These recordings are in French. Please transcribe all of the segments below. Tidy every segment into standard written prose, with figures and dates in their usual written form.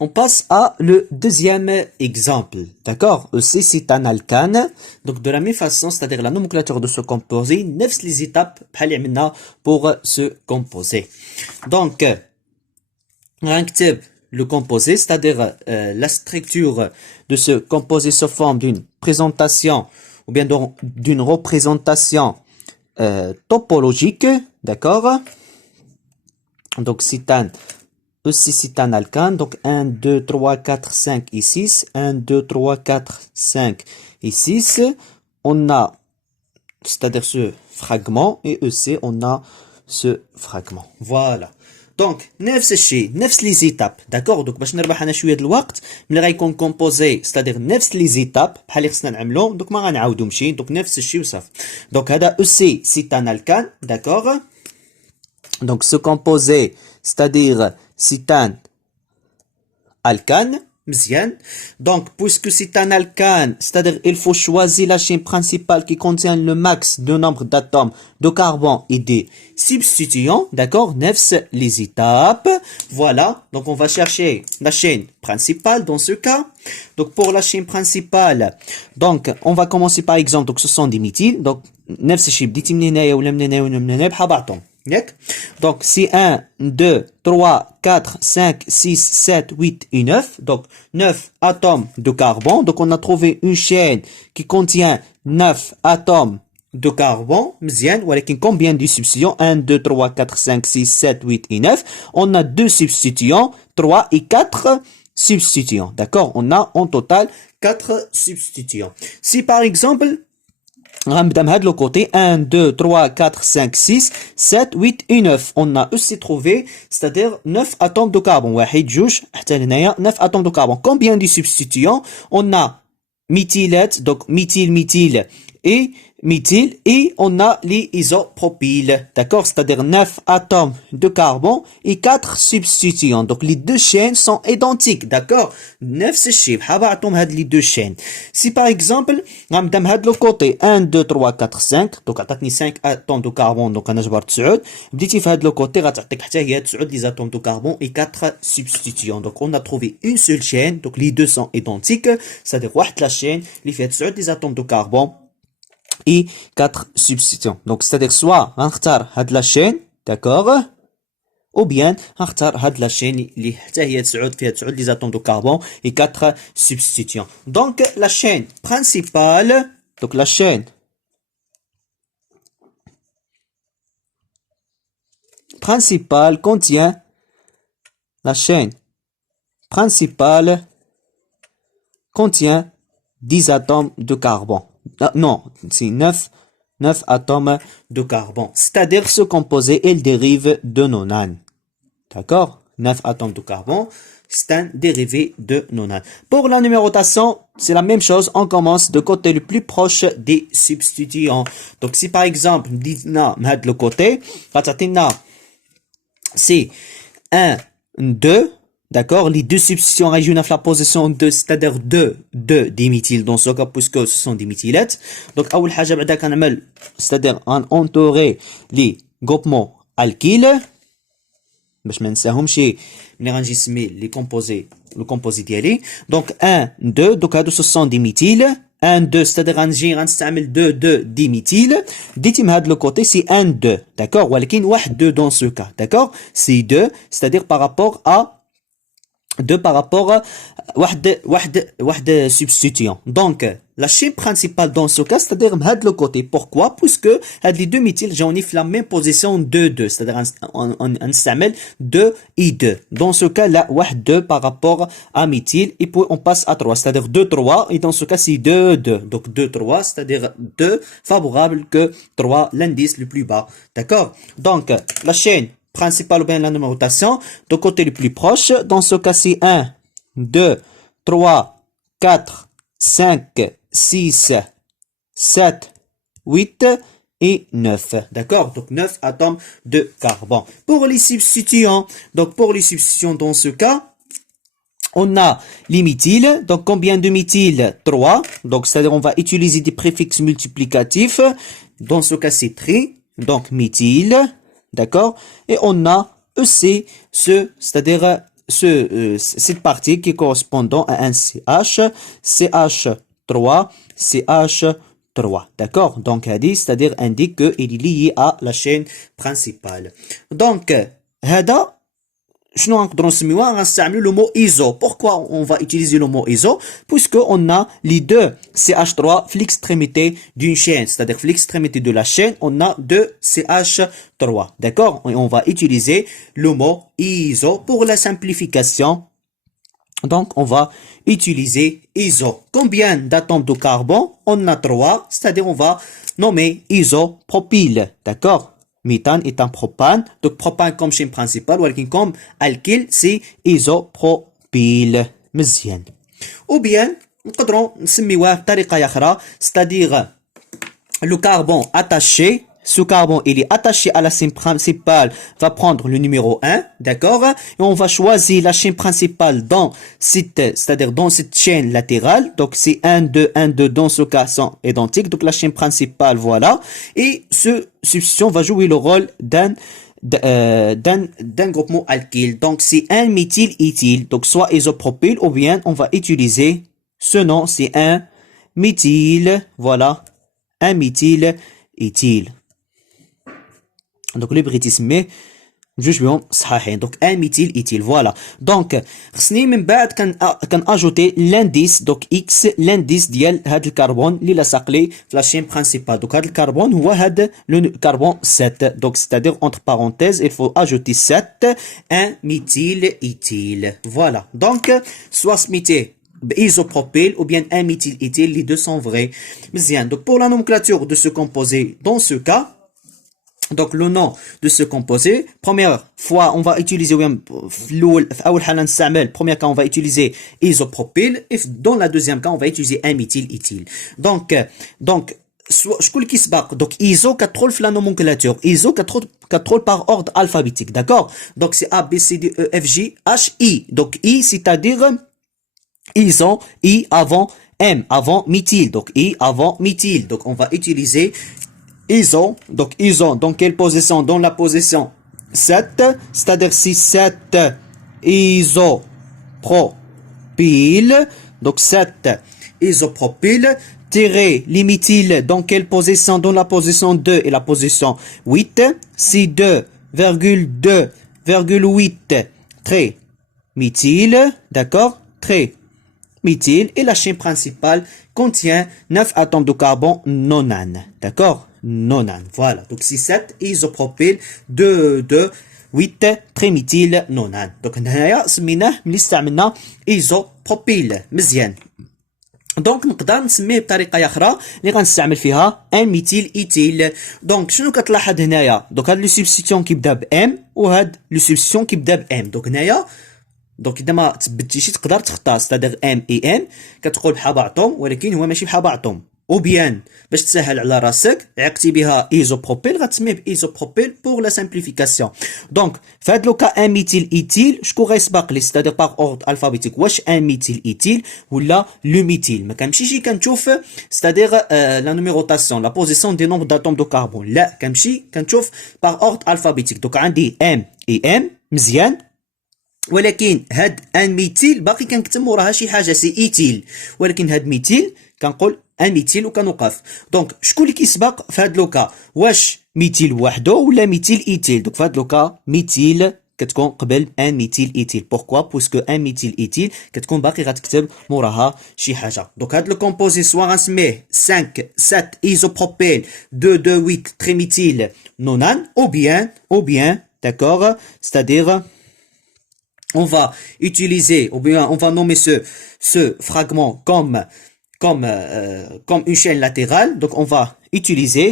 On passe à le deuxième exemple. D'accord? Aussi, c'est un alcane. Donc, de la même façon, c'est-à-dire la nomenclature de ce composé, 9 les étapes pour ce composé. Donc, le composé, c'est-à-dire la structure de ce composé se forme d'une présentation ou bien d'une représentation topologique. D'accord? Donc, c'est un alcane. Donc, 1, 2, 3, 4, 5 et 6. 1, 2, 3, 4, 5 et 6. On a, c'est-à-dire ce fragment, et aussi, on a ce fragment. Voilà. Donc, نفس الشيء, نفس les étapes. D'accord? Donc, باش نربح أنا شوية الوقت, ملي غيكون composé, c'est-à-dire نفس les étapes, بحال اللي خصنا نعملو, donc ما غنعاودو مشي, donc نفس الشيء وصافي. Donc, هذا aussi, c'est un alcane. D'accord? Donc, ce composé, c'est-à-dire, c'est un alcane, مزيان. Donc, puisque c'est un alcane, c'est-à-dire, il faut choisir la chaîne principale qui contient le max de nombre d'atomes de carbone et des substituants, d'accord, nefs les étapes, voilà. Donc, on va chercher la chaîne principale dans ce cas. Donc, pour la chaîne principale, donc, on va commencer par exemple, donc, ce sont des méthyles, donc, nefs الشيء بديتي من هنايا ولا من هنايا ولا من هنايا بحال بعضهم. Donc, c'est 1, 2, 3, 4, 5, 6, 7, 8 et 9. Donc, 9 atomes de carbone. Donc, on a trouvé une chaîne qui contient 9 atomes de carbone. Mzien, combien de substituants? 1, 2, 3, 4, 5, 6, 7, 8 et 9. On a 2 substituants, 3 et 4 substituants. D'accord? On a en total 4 substituants. Si par exemple, de l'autre côté, 1, 2, 3, 4, 5, 6, 7, 8 et 9. On a aussi trouvé, c'est-à-dire 9 atomes de carbone. 1, 2, 9 atomes de carbone. Combien de substituants? On a méthylète, donc méthyle et on a les isopropyles. D'accord? C'est-à-dire 9 atomes de carbone et 4 substituants. Donc les deux chaînes sont identiques. D'accord? 9 c'est les deux chaînes. Si par exemple, on a de l'autre côté 1, 2, 3, 4, 5. Donc on 5 atomes de carbone. Donc on a جبر 9. بديتي في هذا l'autre côté غتعطيك حتى هي 9 les atomes de carbone et 4 substituants. Donc on a trouvé une seule chaîne. Donc les deux sont identiques. C'est-à-dire واحد la chaîne اللي فيها 9 les atomes de carbone et 4 substituants. Donc, c'est-à-dire soit on choisit la chaîne, d'accord, ou bien on choisit la chaîne qui a 9 les atomes de carbone et 4 substituants. Donc, la chaîne principale, contient la chaîne principale contient 10 atomes de carbone. Non, c'est 9 atomes de carbone. C'est-à-dire ce composé, il dérive de nonane. D'accord? 9 atomes de carbone, c'est un dérivé de nonane. Pour la numérotation, c'est la même chose. On commence de côté le plus proche des substituants. Donc, si par exemple, le côté, c'est 1, 2, d'accord, les deux substituants régionent la position 2, c'est-à-dire 2 des méthyles dans ce cas, puisque ce sont des méthylettes. Donc, أول حاجة بعدا كنعمل, c'est-à-dire on entourer les groupements alkyles باش ما ننساهمش ملي غنجي نسمي les composés, le composé ديالي. Donc 1, 2, donc هادو ce sont des méthyles. 1, 2, c'est-à-dire غنستعمل 2 des méthyles. ديتي من هاد le côté, c'est 1, 2, d'accord, ولكن واحد 2 dans ce cas, d'accord, c'est 2, c'est-à-dire par rapport à واحد substituant. Donc, la chaîne principale dans ce cas, c'est-à-dire de le côté. Pourquoi? Puisque les deux méthyles j'en ai la même position 2, c'est-à-dire on s'amène 2 et 2. Dans ce cas, là, 2 par rapport à méthyle, et puis on passe à 3, c'est-à-dire 2, 3, et dans ce cas, c'est 2, 2. Donc 2, 3, c'est-à-dire 2 favorable que 3, l'indice le plus bas. D'accord? Donc, la chaîne principale ou bien la numérotation, de côté le plus proche, dans ce cas c'est 1, 2, 3, 4, 5, 6, 7, 8 et 9. D'accord? Donc 9 atomes de carbone. Pour les substituants, dans ce cas, on a les méthyles. Donc combien de méthyles? 3. Donc c'est-à-dire on va utiliser des préfixes multiplicatifs. Dans ce cas c'est tri. Donc méthyle. D'accord? Et on a aussi c'est-à-dire cette partie qui correspond à un CH, CH3, CH3. D'accord? Donc, c'est-à-dire indique qu'il est lié à la chaîne principale. Donc, هذا شنو نقدروا نسميوها غنستعملوا le mot iso. Pourquoi on va utiliser le mot iso? Puisque on a les deux CH3 l'extrémité d'une chaîne, c'est-à-dire l'extrémité de la chaîne, on a deux CH3. D'accord? Et on va utiliser le mot iso pour la simplification. Donc, on va utiliser iso. Combien d'atomes de carbone? On a 3, c'est-à-dire on va nommer isopropyl. D'accord? Méthane est un propane. Donc, propane comme chaîne principale, ou comme alkyle, c'est isopropyl. مزيان. Ou bien, نقدروا نسميوه بطريقة أخرى, c'est-à-dire le carbone attaché. Ce carbone, il est attaché à la chaîne principale, va prendre le numéro 1, d'accord? Et on va choisir la chaîne principale dans c'est-à-dire dans cette chaîne latérale. Donc, c'est 1, 2, 1, 2, dans ce cas, sont identiques. Donc, la chaîne principale, voilà. Et ce substitution va jouer le rôle d'un groupement alkyle. Donc, c'est un méthyl-éthyle. Donc, soit isopropyl, ou bien on va utiliser ce nom, c'est un méthyl, voilà, un méthyl-éthyle. Donc, le britisme, جوج بهم صحاحين. Donc, un méthyl éthyle, voilà. Donc, خصني من بعد كان ajouter l'indice, donc X, l'indice ديال هاد الكربون اللي لصق لي في la chaîne principale. Donc, هاد الكربون هو هاد le carbone 7. Donc, c'est-à-dire, entre parenthèses, il faut ajouter 7, un méthyl éthyle. Voilà. Donc, soit smithé isopropyl ou bien un méthyl éthyle, les deux sont vrais. Donc, pour la nomenclature de ce composé, dans ce cas, donc le nom de ce composé, première fois on va utiliser première cas on va utiliser isopropyl et dans la deuxième cas on va utiliser un méthyl éthyle. Donc شكون اللي كيسبق donc iso كتدخل في la nomenclature iso كتدخل par ordre alphabétique, d'accord? Donc c'est A B C D E F G H I. Donc I c'est-à-dire iso, I avant M avant méthyl, donc I avant méthyl. Donc on va utiliser iso, donc iso, dans quelle position? Dans la position 7, c'est-à-dire si 7 isopropyl, donc 7 isopropyl, tirer les méthyl, dans quelle position? Dans la position 2 et la position 8, si 2,2,8 très méthyl, d'accord? Très méthyl, et la chaîne principale contient 9 atomes de carbone nonane, d'accord? Nonane, voilà. Donc, c'est 7 isopropyl, 8 triméthyl nonane. Donc, هنايا سميناه ملي استعملنا isopropyl. مزيان. دونك نقدر نسميه بطريقه اخرى اللي غنستعمل فيها ان ميثيل ايثيل. دونك شنو كتلاحظ هنايا؟ دونك هاد لو سبستيتيون كيبدا بام وهاد لو سبستيتيون كيبدا بام. دونك هنايا دونك اذا ما تثبتيش تقدر تختار ستادير ام اي ام كتقول بحال بعطوم ولكن هو ماشي بحال بعطوم. او بيان باش تسهل على راسك عقتي بها ايزوبروبيل غتسميه بايزوبروبيل بور لا سامبليفيكاسيون. دونك في هاد لوكا ان ميثيل ايثيل شكون غيسبق لي ستادير باغ اوردر الفابيتيك واش ان ميثيل ايثيل ولا لو ميثيل. ما كنمشيش كنشوف ستادير لا نوميروتاسيون لا بوزيسيون دي نومبر داتوم دو كاربون، لا كنمشي كنشوف باغ اوردر الفابيتيك. دونك عندي ام اي ام مزيان، ولكن هاد ان ميثيل باقي كنكتب موراها شي حاجه سي ايثيل، ولكن هاد ميثيل كنقول ان ميثيل وكنوقف. دونك شكون اللي كيسبق في هاد لوكا؟ واش ميثيل وحده ولا ميثيل ايثيل؟ دونك في هاد لوكا ميثيل كتكون قبل ان ميثيل ايثيل. بوركوا؟ بويسكو ان ميثيل ايثيل كتكون باقي غتكتب موراها شي حاجه. دونك هاد لو كومبوزي سوا غنسميه 5 7 ايزوبروبيل 2 2 8 تريميثيل نونان ou bien d'accord, c'est-à-dire on va utiliser, ou bien on va nommer ce fragment comme une chaîne latérale. Donc on va utiliser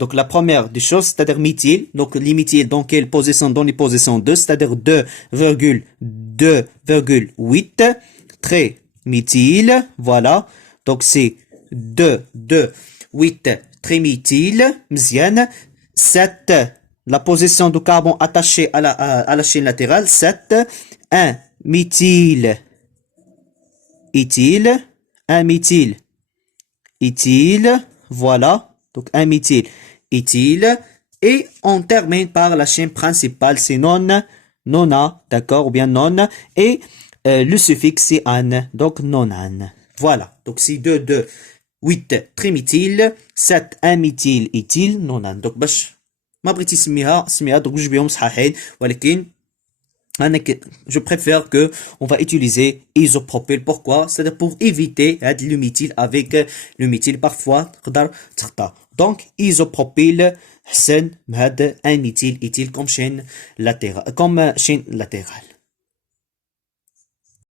donc la première des choses, c'est-à-dire méthyle. Donc les méthyles dans quelle position? Dans les positions 2, c'est-à-dire 2,2,8 très méthyle. Voilà. Donc c'est 2,8 très méthyle. Mziane. 7 la position du carbone attaché à la chaîne latérale, 7, 1 méthyle éthyle, 1 méthyle éthyle, voilà, donc 1 méthyle éthyle, et on termine par la chaîne principale, c'est non nona, d'accord, ou bien non, et le suffixe c'est an, donc nonan. Voilà, donc c'est 2, 8 triméthyle, 7 1-méthyle éthyle, nonan. Donc باش ما بغيتي سميها donc جوج بهم صحاحين ولكن je préfère que on va utiliser isopropyl. Pourquoi? C'est-à-dire pour éviter le méthyle avec le méthyle parfois تقدر تخطأ. Donc isopropyl حسن بهذا un méthyle éthyle comme chaîne latérale.